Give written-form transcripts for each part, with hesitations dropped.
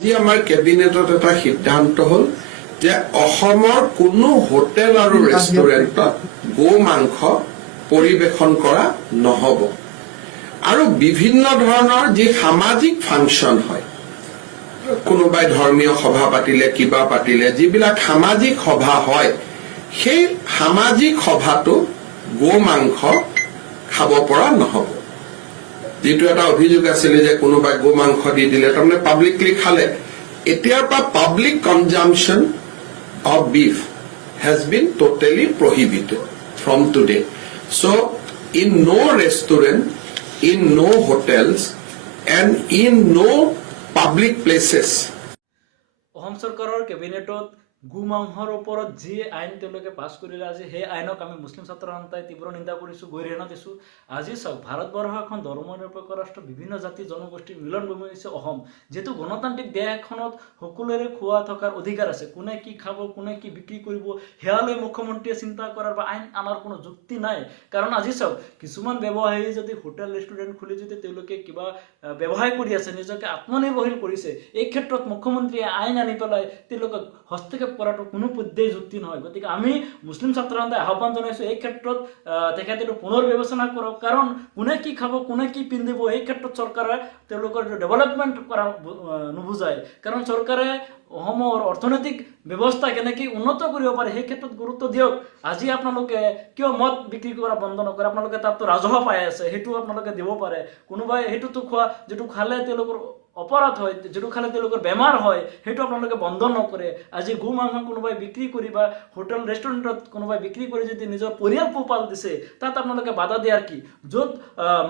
আজি আমাৰ কেবিনেটত এটা সিদ্ধান্ত হল যে অসমৰ কোনো হোটেল আৰু ৰেষ্টুৰেণ্টত গো মাংস পৰিবেশন কৰা নহব আৰু বিভিন্ন ধৰণৰ যি সামাজিক ফাংচন হয় কোনোবাই ধৰ্মীয় সভা পাতিলে কিবা পাতিলে যিবিলাক সামাজিক সভা হয় সেই সামাজিক সভাটো গো মাংস খাব পৰা নহব যেটো এটা অভিযোগ আছিল যে কোনোবাই গো মাংস দি দিলে তাৰমানে পাব্লিকলি খালে এতিয়াৰ পৰা public consumption of beef has been totally prohibited from today. So, in no restaurant, in no hotels, and in no public places. Assam চৰকাৰৰ কেবিনেটত গো মাংসৰ ওপৰত যি আইন তেওঁলোকে পাছ কৰিলে আজি সেই আইনক আমি মুছলিম ছাত্ৰ সন্থাই তীব্ৰ নিন্দা কৰিছোঁ গৰিহণা দিছোঁ আজি চাওক ভাৰতবৰ্ষ এখন ধৰ্মনিৰপেক্ষ ৰাষ্ট্ৰ বিভিন্ন জাতি জনগোষ্ঠীৰ মিলনভূমি হৈছে অসম যেহেতু গণতান্ত্ৰিক দেশ এখনত সকলোৰে খোৱা থকাৰ অধিকাৰ আছে কোনে কি খাব কোনে কি বিক্ৰী কৰিব সেয়ালৈ মুখ্যমন্ত্ৰীয়ে চিন্তা কৰাৰ বা আইন আনাৰ কোনো যুক্তি নাই কাৰণ আজি চাওক কিছুমান ব্যৱসায়ী যদি হোটেল ৰেষ্টুৰেণ্ট খুলি যদি তেওঁলোকে কিবা ব্যৱসায় কৰি আছে নিজকে আত্মনিৰ্ভৰশীল কৰিছে এই ক্ষেত্ৰত মুখ্যমন্ত্ৰীয়ে আইন আনি পেলাই তেওঁলোকক হস্তক্ষেপ কৰাটো কোনো পদ্ধতিৰ যুক্তি নহয় গতিকে আমি মুছলিম ছাত্ৰ সন্থাই আহ্বান জনাইছোঁ এই ক্ষেত্ৰত তেখেতে পুনৰ বিবেচনা কৰক কাৰণ কোনে কি খাব কোনে কি পিন্ধিব এই ক্ষেত্ৰত চৰকাৰে তেওঁলোকৰ ডেভেলপমেণ্ট কৰা নুবুজায় কাৰণ চৰকাৰে অসমৰ অৰ্থনৈতিক ব্যৱস্থা কেনেকৈ উন্নত কৰিব পাৰে সেই ক্ষেত্ৰত গুৰুত্ব দিয়ক আজি আপোনালোকে কিয় মদ বিক্ৰী কৰা বন্ধ নকৰে আপোনালোকে তাততো ৰাজহ পাই আছে সেইটো আপোনালোকে দিব পাৰে কোনোবাই সেইটোতো খোৱা যিটো খালে তেওঁলোকৰ অপৰাধ হয় যেটো খালে তেওঁলোকৰ বেমাৰ হয় সেইটো আপোনালোকে বন্ধ নকৰে আজি গো মাংস কোনোবাই বিক্ৰী কৰি বা হোটেল ৰেষ্টুৰেণ্টত কোনোবাই বিক্ৰী কৰি যদি নিজৰ পৰিয়াল পোহপাল দিছে তাত আপোনালোকে বাধা দিয়াৰ কি য'ত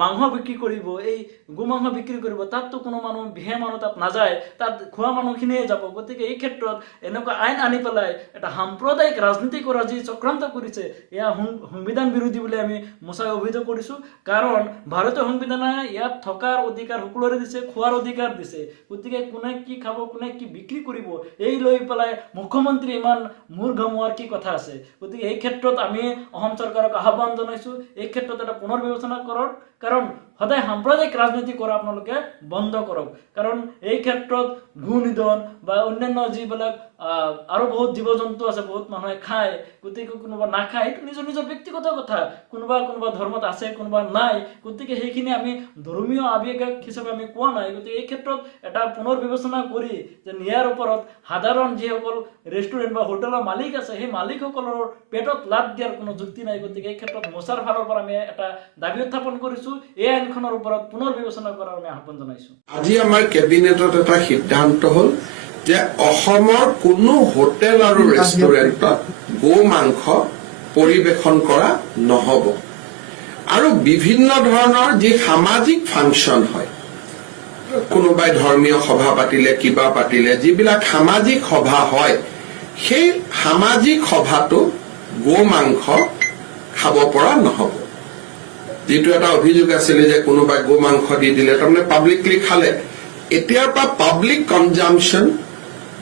মাংস বিক্ৰী কৰিব এই গো মাংস বিক্ৰী কৰিব তাততো কোনো মানুহ বিহে মানুহ তাত নাযায় তাত খোৱা মানুহখিনিয়ে যাব গতিকে এই ক্ষেত্ৰত এনেকুৱা আইন আনি পেলাই এটা সাম্প্ৰদায়িক ৰাজনীতি কৰা যি চক্ৰান্ত কৰিছে এয়া সংবিধান বিৰোধী বুলি আমি মোচাই অভিযোগ কৰিছোঁ কাৰণ ভাৰতীয় সংবিধানে ইয়াত থকাৰ অধিকাৰ সকলোৰে দিছে খোৱাৰ অধিকাৰ দিছে গতিকে কোনে কি খাব কোনে কি বিক্ৰী কৰিব এই লৈ পেলাই মুখ্যমন্ত্ৰী ইমান মূৰ ঘামোৱাৰ কি কথা আছে গতিকে এই ক্ষেত্ৰত আমি অসম চৰকাৰক আহ্বান জনাইছোঁ এই ক্ষেত্ৰত এটা পুনৰ বিবেচনা কৰক কাৰণ সদায় সাম্প্ৰদায়িক ৰাজনীতি কৰা আপোনালোকে বন্ধ কৰক কাৰণ এই ক্ষেত্ৰত গো নিধন বা অন্যান্য যিবিলাক আৰু বহুত জীৱ জন্তু আছে বহুত মানুহে খায় গতিকে কোনোবা নাখায় এইটো নিজৰ নিজৰ ব্যক্তিগত কথা কোনোবা ধৰ্মত আছে কোনোবা নাই গতিকে সেইখিনি আমি ধৰ্মীয় আৱেগ হিচাপে আমি কোৱা নাই গতিকে এই ক্ষেত্ৰত এটা পুনৰ বিবেচনা কৰি যে ইয়াৰ ওপৰত সাধাৰণ যিসকল ৰেষ্টুৰেণ্ট বা হোটেলৰ মালিক আছে সেই মালিকসকলৰ পেটত লাভ দিয়াৰ কোনো যুক্তি নাই গতিকে এই ক্ষেত্ৰত মোচাৰ ফালৰ পৰা আমি এটা দাবী উত্থাপন কৰিছোঁ এই আইনখনৰ ওপৰত পুনৰ বিবেচনা কৰাৰ আমি আহ্বান জনাইছোঁ আজি আমাৰ কেবিনেটত এটা সিদ্ধান্ত হল যে অসমৰ কোনো হোটেল আৰু ৰেষ্টুৰেণ্টত গো মাংস পৰিবেশন কৰা নহব আৰু বিভিন্ন ধৰণৰ যি সামাজিক ফাংচন হয় কোনোবাই ধৰ্মীয় সভা পাতিলে কিবা পাতিলে যিবিলাক সামাজিক সভা হয় সেই সামাজিক সভাটো গো মাংস খাব পৰা নহব যেটো এটা অভিযোগ আছিল যে কোনোবাই গো মাংস দি দিলে তাৰমানে পাব্লিকলি খালে এতিয়াৰ পৰা public consumption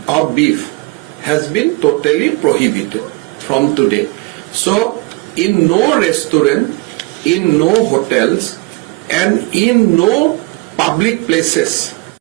of beef has been totally prohibited from today. So, in no restaurant, in no hotels, and in no public places